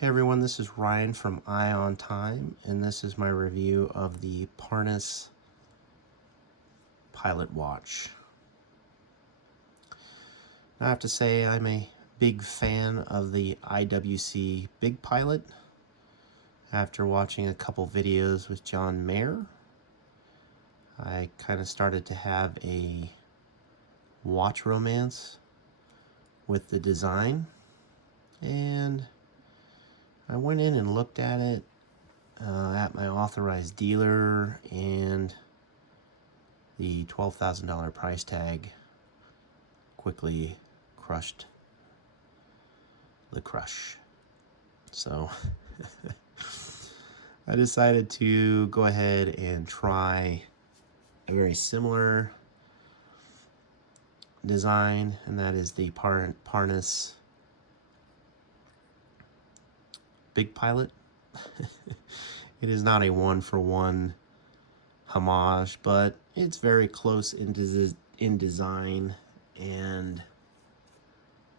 Hey everyone, this is Ryan from Eye on Time, and this is my review of the Parnis Pilot Watch. Now, I have to say I'm a big fan of the IWC Big Pilot. After watching a couple videos with John Mayer, I kind of started to have a watch romance with the design, and I went in and looked at it at my authorized dealer, and the $12,000 price tag quickly crushed the crush. So I decided to go ahead and try a very similar design, and that is the Parnis Big Pilot. It is not a one-for-one homage, but it's very close in design, and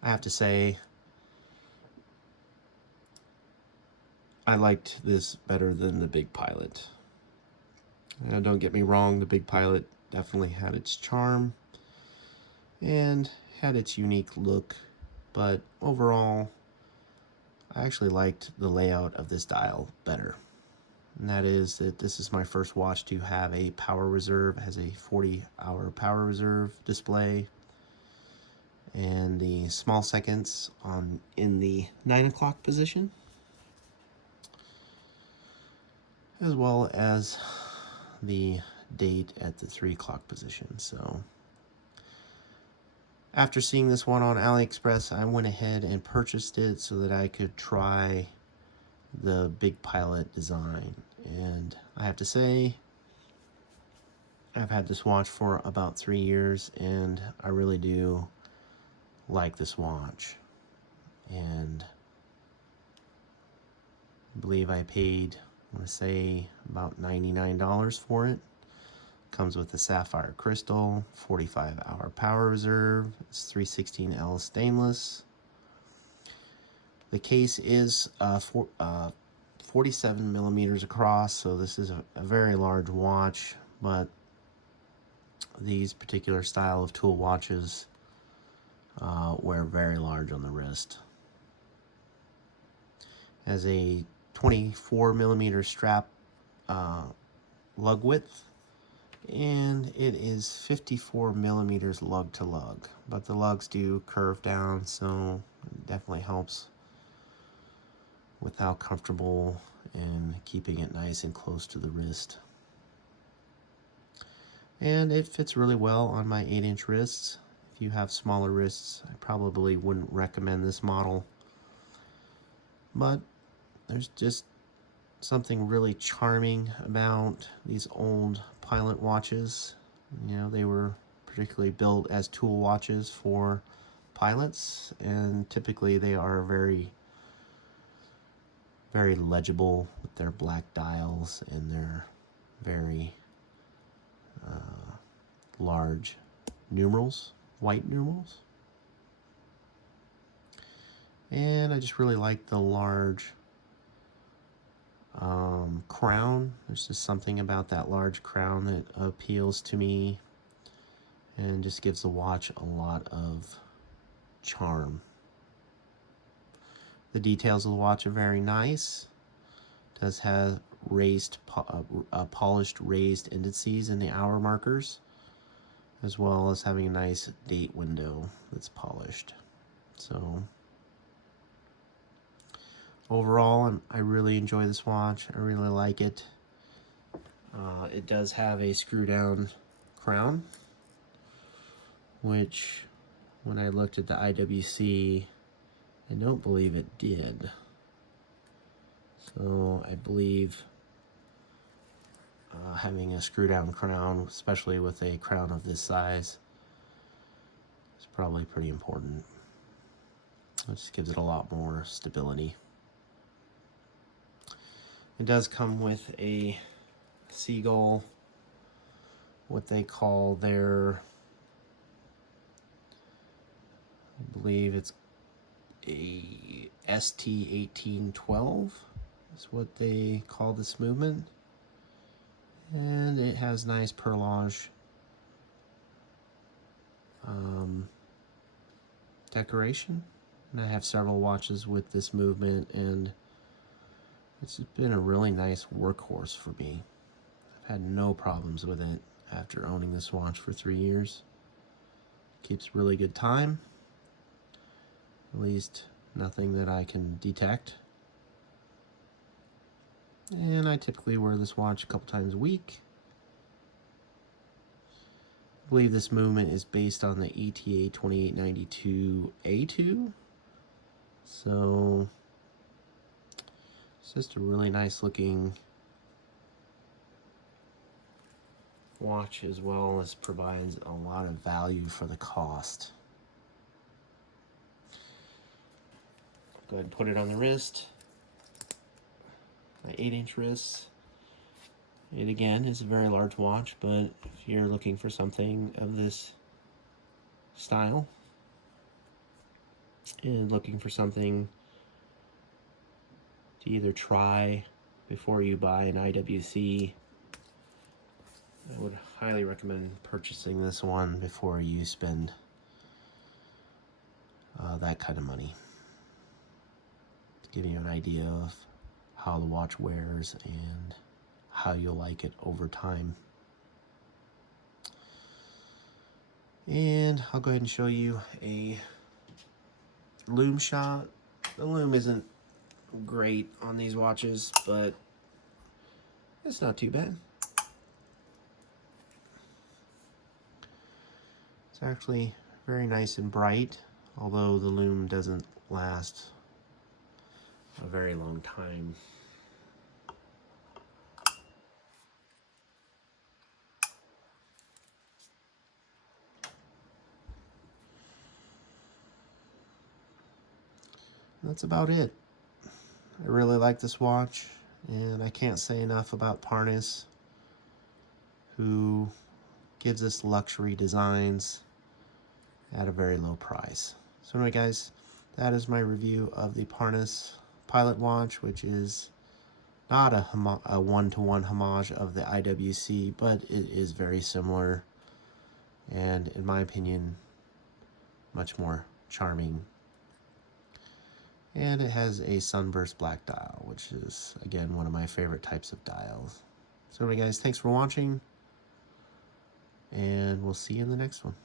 I have to say I liked this better than the Big Pilot. Don't get me wrong, the Big Pilot definitely had its charm and had its unique look, but overall I actually liked the layout of this dial better. And that is that this is my first watch to have a power reserve. It has a 40-hour power reserve display, and the small seconds in the 9 o'clock position, as well as the date at the 3 o'clock position. So after seeing this one on AliExpress, I went ahead and purchased it so that I could try the Big Pilot design. And I have to say, I've had this watch for about 3 years, and I really do like this watch. And I believe I paid, I want to say, about $99 for it. Comes with a sapphire crystal, 45-hour power reserve. It's 316L stainless. The case is 47 millimeters across, so this is a very large watch, but these particular style of tool watches wear very large on the wrist. Has a 24 millimeter strap lug width, and it is 54 millimeters lug to lug, but the lugs do curve down, so it definitely helps with how comfortable and keeping it nice and close to the wrist. And it fits really well on my 8-inch wrists. If you have smaller wrists, I probably wouldn't recommend this model, but there's just something really charming about these old Pilot watches. You know, they were particularly built as tool watches for pilots, and typically they are very legible with their black dials and their very large numerals, white numerals. And I just really like the large crown. There's just something about that large crown that appeals to me and just gives the watch a lot of charm. The details of the watch are very nice. It does have polished raised indices in the hour markers, as well as having a nice date window that's polished. So overall, I really enjoy this watch. I really like it. It does have a screw down crown, which when I looked at the IWC, I don't believe it did. So I believe having a screw down crown, especially with a crown of this size, is probably pretty important. It just gives it a lot more stability. It does come with a Seagull, what they call their, I believe it's a ST1812 is what they call this movement. And it has nice perlage decoration. And I have several watches with this movement, and it's been a really nice workhorse for me. I've had no problems with it after owning this watch for 3 years. Keeps really good time, at least nothing that I can detect. And I typically wear this watch a couple times a week. I believe this movement is based on the ETA 2892A2. So it's just a really nice looking watch, as well as provides a lot of value for the cost. Go ahead and put it on the wrist. My 8-inch wrist. It again is a very large watch, but if you're looking for something of this style and looking for something to either try before you buy an IWC, I would highly recommend purchasing this one before you spend that kind of money. To give you an idea of how the watch wears and how you'll like it over time. And I'll go ahead and show you a lume shot. The lume isn't great on these watches, but it's not too bad. It's actually very nice and bright, although the lume doesn't last a very long time. That's about it. I really like this watch, and I can't say enough about Parnis, who gives us luxury designs at a very low price. So anyway guys, that is my review of the Parnis Pilot watch, which is not a one-to-one homage of the IWC, but it is very similar, and in my opinion, much more charming. And it has a sunburst black dial, which is, again, one of my favorite types of dials. So anyway guys, thanks for watching, and we'll see you in the next one.